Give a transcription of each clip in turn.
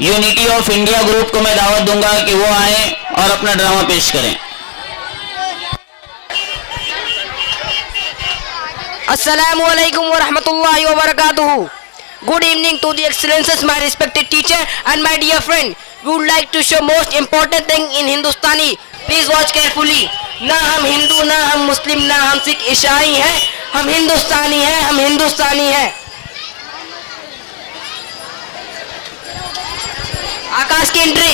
Unity of India group को मैं दावत दूंगा कि वो आए और अपना ड्रामा पेश करें। Assalamu alaikum wa rahmatullahi wa barakatuhu. Good evening to the excellences, my respected teacher and my dear friend. We would like to show most important thing in Hindustani. Please watch carefully. ना हम हिंदू, ना हम मुस्लिम, ना हम सिख ईसाई हैं, हम हिंदुस्तानी हैं, हम हिंदुस्तानी हैं। आकाश की एंट्री,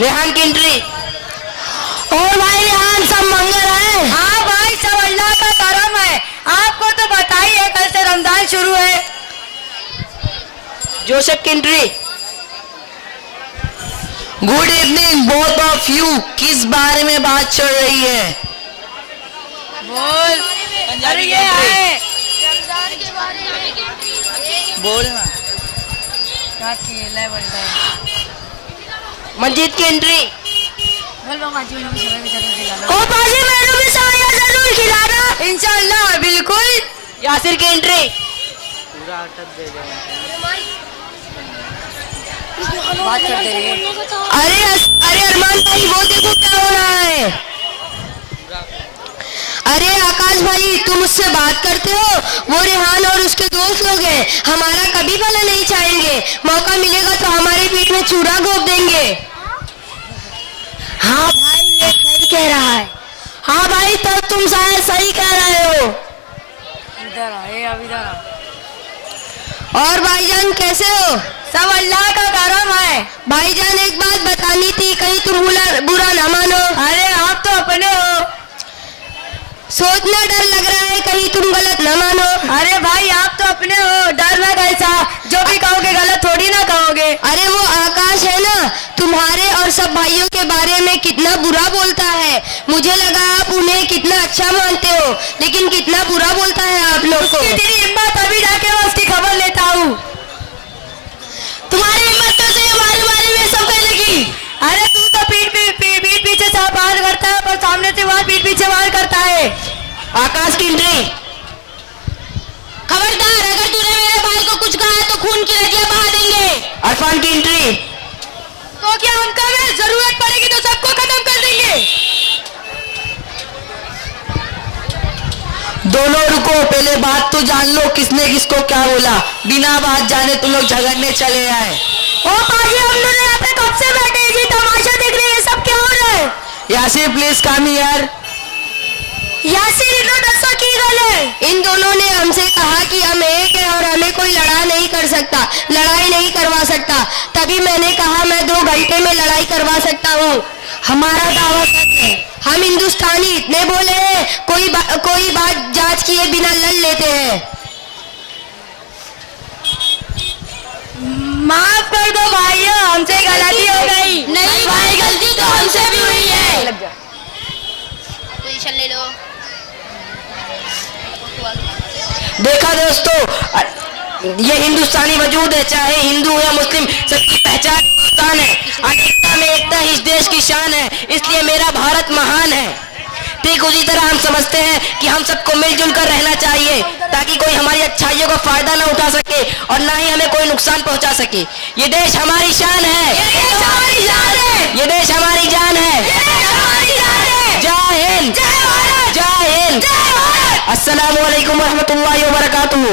रेहान की एंट्री। और भाई रेहान सब मंगल है? हाँ भाई, सब अल्लाह का करम है। आपको तो बताइए कल से रमजान शुरू है। जोसेफ की entry. Good evening both of you. किस बारे में बात चल रही है? बोल। अरे ये है बोल ना। क्या खेल है बनता है। मंजीत की एंट्री। बोल बाबा जी, मैंने भी समय खिलाना। ओ बाजी, मैंने भी समय जरूर खिलाना इंशाल्लाह, बिल्कुल। यासिर की एंट्री। पूरा अटक दे दे। बात करते रहिए। अरे अरमान भाई, वो देखो क्या हो रहा है। अरे आकाश भाई, तुम उससे बात करते हो? वो रेहान और उसके दोस्त लोग हैं, हमारा कभी भला नहीं चाहेंगे। मौका मिलेगा तो हमारे पीठ में चूड़ा घोंप देंगे। हाँ भाई, ये सही कह रहा है। हाँ भाई, तब तुम शायद सही कह रहे हो। इधर आ, ये अब इधर आ। और भाईजान कैसे हो? सब अल्लाह का करम है। भाईजान एक बात बतानी थी, कहीं तुम बुरा ना मानो। अरे आप तो अपने हो। सोचना डर लग रहा है, कहीं तुम गलत ना मानो। अरे भाई, आप तो अपने हो, डर में कैसा? जो भी कहोगे गलत थोड़ी ना कहोगे। अरे वो आकाश है ना, तुम्हारे और सब भाइयों के बारे में कितना बुरा बोलता है। मुझे लगा आप उन्हें कितना अच्छा मानते हो, लेकिन कितना बुरा बोलता है आप लोग को। तेरी हिम्मत, अभी जाके मैं उसकी खबर लेता हूँ। तुम्हारी हिम्मत तो से हमारे बारे में सब कहने की। अरे तू तो पीठ पीछे से बात करता है, पर सामने से बात पीठ पीछे बात करता है। आकाश की एंट्री। खबरदार, अगर तूने मेरे भाई को कुछ कहा तो खून की नदियां बहा देंगे। अरफान की एंट्री। तो क्या हम करें? जरूरत पड़ेगी तो सबको खत्म कर देंगे। दोनों रुको, पहले बात तो जान लो किसने किसको क्या बोला। बिना बात जाने तुम लोग झगड़ने चले आए। ओ पाजी, हम लोग यहाँ पे कब से बैठे हैं जी, तमाशा देख रहे हैं, सब क्या हो रहा है? यासिर प्लीज काम यार। यासिर, इन्होंने दसो की गल है। इन दोनों ने हमसे कहा कि हम एक है और हमें कोई लड़ाई नहीं करवा सकता। तभी मैंने कहा मैं 2 घंटे में लड़ाई करवा सकता हूँ। हमारा दावा सच है, हम हिंदुस्तानी इतने बोले हैं, कोई बात जांच किए बिना लड़ लेते हैं। माफ कर दो भाइयों, हमसे गलती हो गई। नहीं भाई, गलती तो हमसे भी हुई है। पोजीशन ले लो। देखा दोस्तों, ये हिंदुस्तानी वजूद है, चाहे हिंदू या मुस्लिम, सबकी पहचान हिंदुस्तान है। अनेकता में एकता ही इस देश की शान है, इसलिए मेरा भारत महान है। ठीक उसी तरह हम समझते हैं कि हम सबको मिलजुल कर रहना चाहिए, ताकि कोई हमारी अच्छाइयों का फायदा न उठा सके और ना ही हमें कोई नुकसान पहुंचा सके। ये देश हमारी शान है, ये देश हमारी जान है। जय हिंद, जय हिंद। अस्सलामु अलैकुम व रहमतुल्लाहि व बरकातुहू।